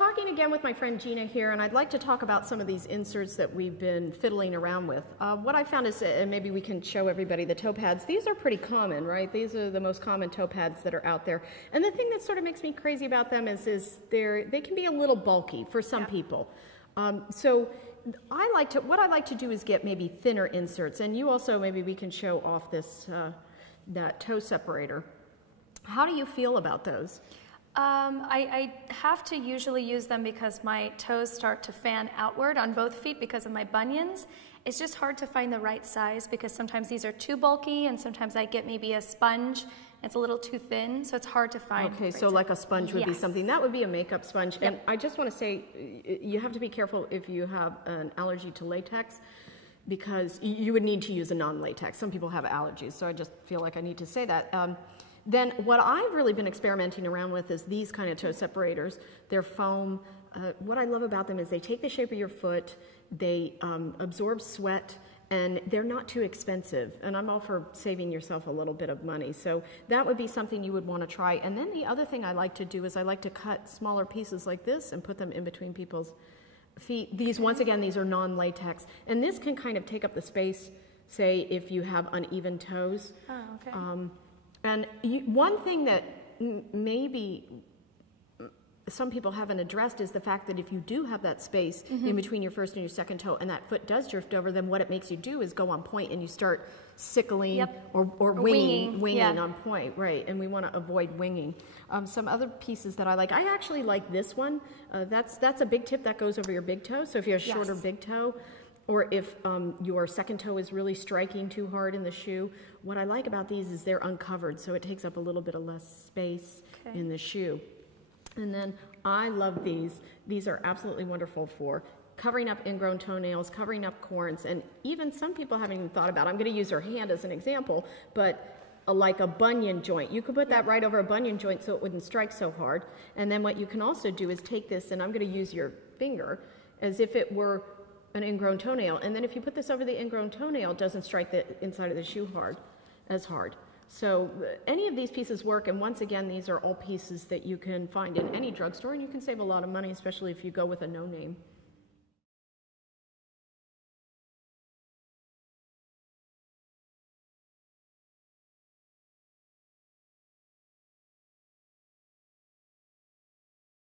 talking again with my friend Gina here, and I'd like to talk about some of these inserts that we've been fiddling around with. What I found is, and maybe we can show everybody the toe pads. These are pretty common, right? These are the most common toe pads that are out there. And the thing that sort of makes me crazy about them is they can be a little bulky for some people. So what I like to do is get maybe thinner inserts, and you also, maybe we can show off this, that toe separator. How do you feel about those? I have to usually use them because my toes start to fan outward on both feet because of my bunions. It's just hard to find the right size because sometimes these are too bulky and sometimes I get maybe a sponge. It's a little too thin, so it's hard to find. Okay, so like a sponge would be something. That would be a makeup sponge. Yep. And I just want to say, you have to be careful if you have an allergy to latex, because you would need to use a non-latex. Some people have allergies, so I just feel like I need to say that. Then what I've really been experimenting around with is these kind of toe separators. They're foam. What I love about them is they take the shape of your foot, they absorb sweat, and they're not too expensive. And I'm all for saving yourself a little bit of money. So that would be something you would want to try. And then the other thing I like to do is I like to cut smaller pieces like this and put them in between people's feet. These, once again, these are non-latex. And this can kind of take up the space, say, if you have uneven toes. Oh, okay. And one thing that maybe some people haven't addressed is the fact that if you do have that space in between your first and your second toe and that foot does drift over, then what it makes you do is go on point and you start sickling or winging on point, right? And we want to avoid winging. Some other pieces that I actually like this one. That's a big tip that goes over your big toe. So if you have a shorter big toe, or if your second toe is really striking too hard in the shoe, what I like about these is they're uncovered, so it takes up a little bit of less space in the shoe. And then I love these. These are absolutely wonderful for covering up ingrown toenails, covering up corns, and even some people haven't even thought about, I'm going to use her hand as an example, but like a bunion joint. You could put that right over a bunion joint so it wouldn't strike so hard. And then what you can also do is take this, and I'm going to use your finger as if it were an ingrown toenail, and then if you put this over the ingrown toenail, it doesn't strike the inside of the shoe as hard. So any of these pieces work, and once again, these are all pieces that you can find in any drugstore, and you can save a lot of money, especially if you go with a no-name.